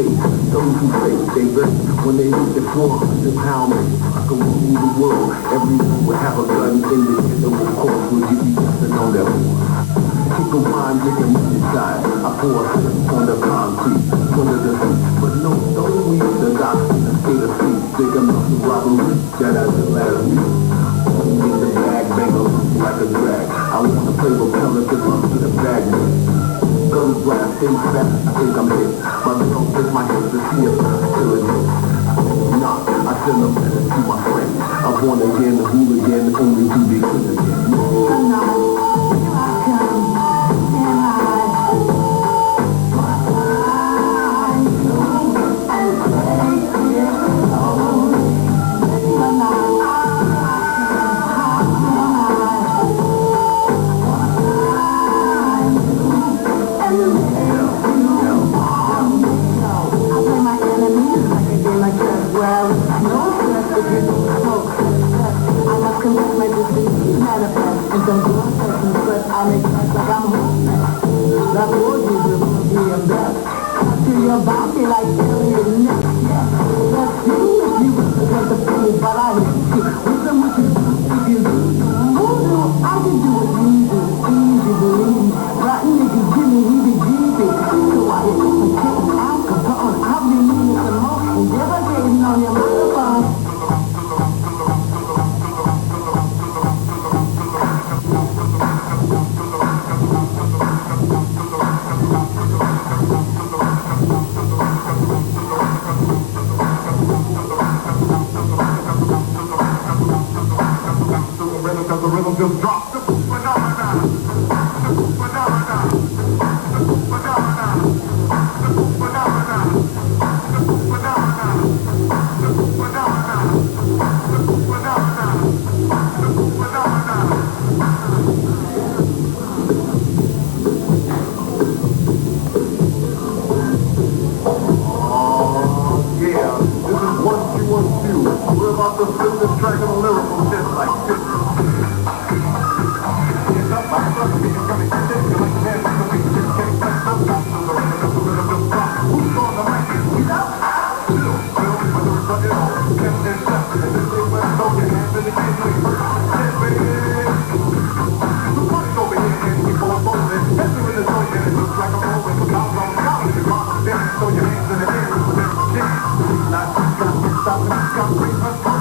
hate. Those who fake, they rest when they hit the 400-pound man. I can rule the world. Everyone will have a gun in the ghetto, of course, will give you nothing on that war. Kick a wine, get a minute side. I pour a sip on the concrete, under the seat. But no, don't we the doc in the state of sleep. Think about the robbery that I did last week. In the bag, bang like a drag. I wanna play with pelicans up to the bag, man. Gun blast, think fast, I think I'm hit. My girl takes my head to see if I'm still in it. Nah, I send a message to my friends. I born again, the hooligan, only to be good again.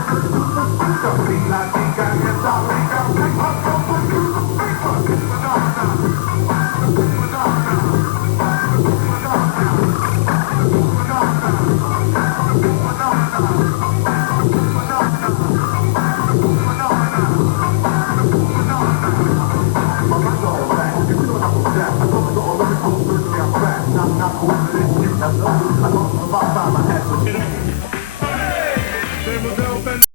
Stop,